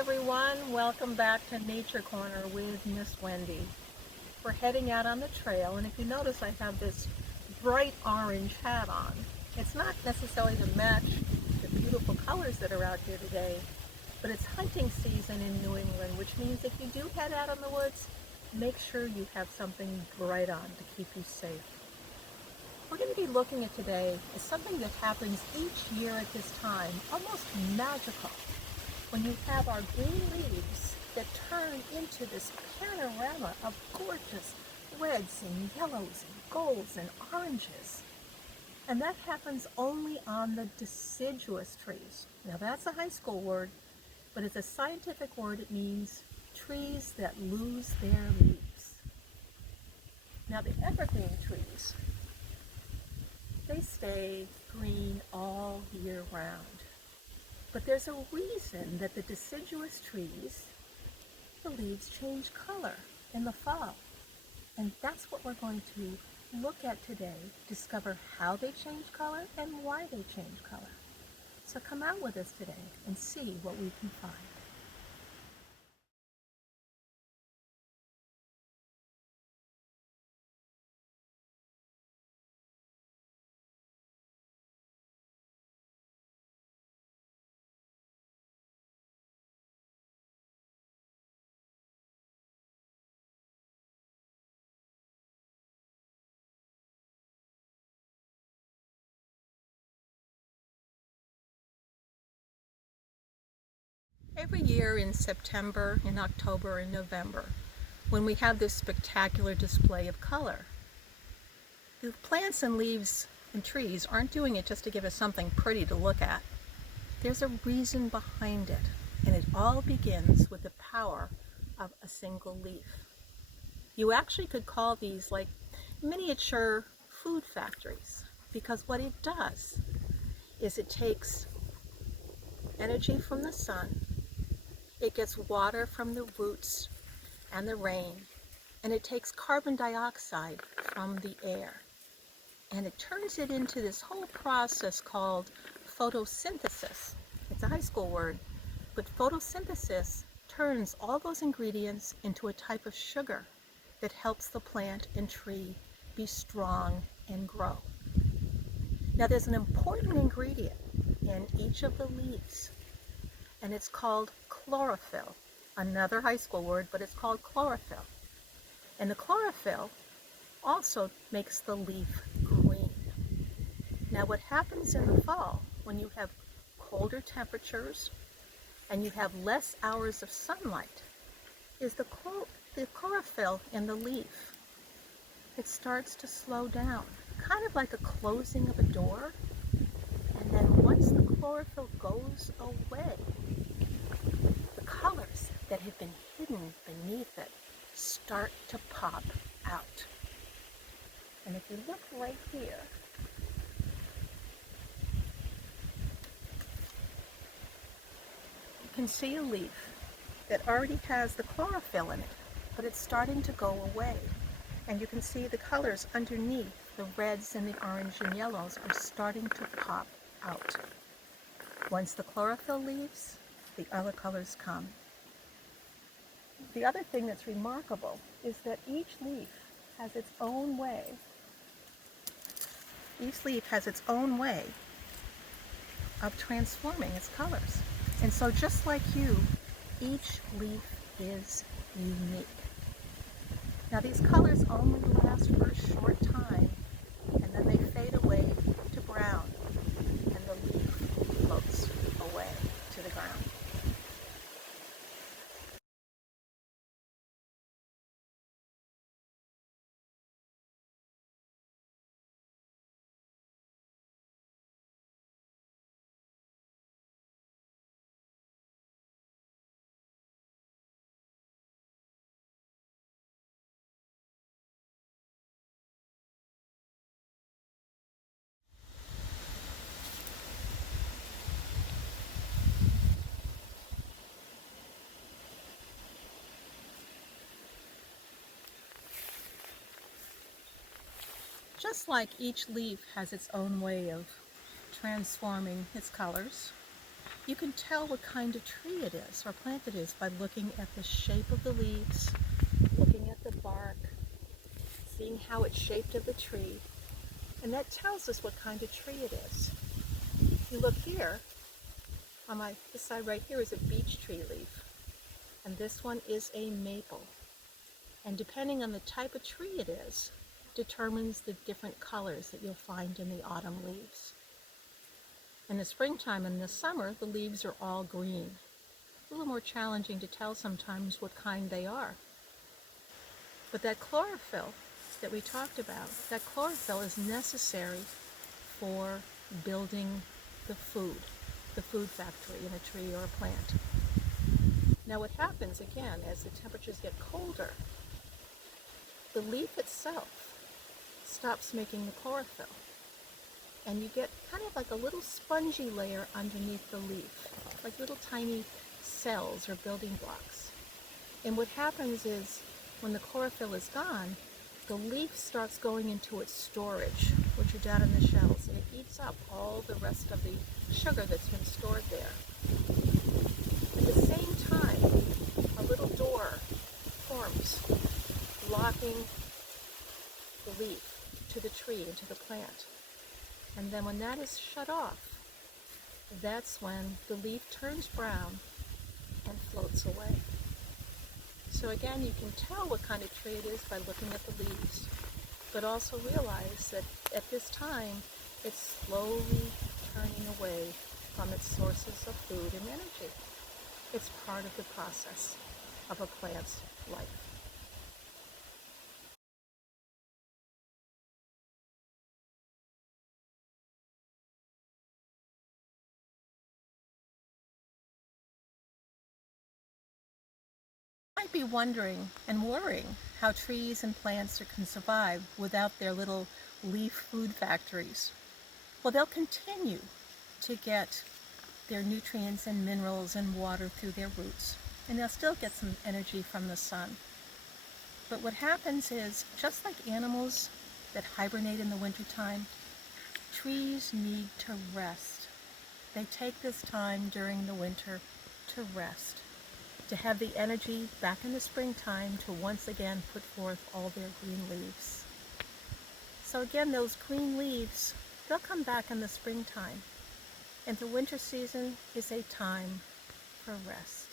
everyone, welcome back to Nature Corner with Miss Wendy. We're heading out on the trail, and if you notice I have this bright orange hat on. It's not necessarily to match the beautiful colors that are out here today, but it's hunting season in New England, which means if you do head out in the woods, make sure you have something bright on to keep you safe. We're going to be looking at today as something that happens each year at this time, almost magical, when you have our green leaves that turn into this panorama of gorgeous reds and yellows and golds and oranges. And that happens only on the deciduous trees. Now that's a high school word, but it's a scientific word. It means trees that lose their leaves. Now the evergreen trees, they stay green all year round. But there's a reason that the deciduous trees, the leaves change color in the fall. And that's what we're going to look at today, discover how they change color and why they change color. So come out with us today and see what we can find. Every year in September, in October, and November, when we have this spectacular display of color, the plants and leaves and trees aren't doing it just to give us something pretty to look at. There's a reason behind it, and it all begins with the power of a single leaf. You actually could call these like miniature food factories, because what it does is it takes energy from the sun, it gets water from the roots and the rain, and it takes carbon dioxide from the air, and it turns it into this whole process called photosynthesis. It's a high school word, but photosynthesis turns all those ingredients into a type of sugar that helps the plant and tree be strong and grow. Now there's an important ingredient in each of the leaves, and it's called chlorophyll. Another high school word, but it's called chlorophyll. And the chlorophyll also makes the leaf green. Now what happens in the fall when you have colder temperatures and you have less hours of sunlight is the chlorophyll in the leaf, it starts to slow down, kind of like a closing of a door. And then once the chlorophyll goes away, the colors that have been hidden beneath it start to pop out. And if you look right here, you can see a leaf that already has the chlorophyll in it, but it's starting to go away. And you can see the colors underneath, the reds and the orange and yellows, are starting to pop out. Once the chlorophyll leaves, the other colors come. The other thing that's remarkable is that each leaf has its own way. Each leaf has its own way of transforming its colors. And so just like you, each leaf is unique. Now these colors only last for a short time, and then they fade away to brown, and the leaf floats away to the ground. Just like each leaf has its own way of transforming its colors, You can tell what kind of tree it is or plant it is by looking at the shape of the leaves, looking at the bark, seeing how it's shaped of the tree, and that tells us what kind of tree it is. If you look here, on this side right here is a beech tree leaf, and this one is a maple. And depending on the type of tree it is, determines the different colors that you'll find in the autumn leaves. In the springtime and the summer, the leaves are all green. A little more challenging to tell sometimes what kind they are. But that chlorophyll that we talked about, that chlorophyll is necessary for building the food factory in a tree or a plant. Now what happens again, as the temperatures get colder, the leaf itself stops making the chlorophyll. And you get kind of like a little spongy layer underneath the leaf, like little tiny cells or building blocks. And what happens is, when the chlorophyll is gone, the leaf starts going into its storage, which are down in the shells, and it eats up all the rest of the sugar that's been stored there. At the same time, a little door forms, blocking the leaf to the tree and to the plant. And then when that is shut off, that's when the leaf turns brown and floats away. So again, you can tell what kind of tree it is by looking at the leaves, but also realize that at this time, it's slowly turning away from its sources of food and energy. It's part of the process of a plant's life. You might be wondering and worrying how trees and plants can survive without their little leaf food factories. Well, they'll continue to get their nutrients and minerals and water through their roots, and they'll still get some energy from the sun. But what happens is, just like animals that hibernate in the wintertime, trees need to rest. They take this time during the winter to rest, to have the energy back in the springtime to once again put forth all their green leaves. So again, those green leaves, they'll come back in the springtime. And the winter season is a time for rest.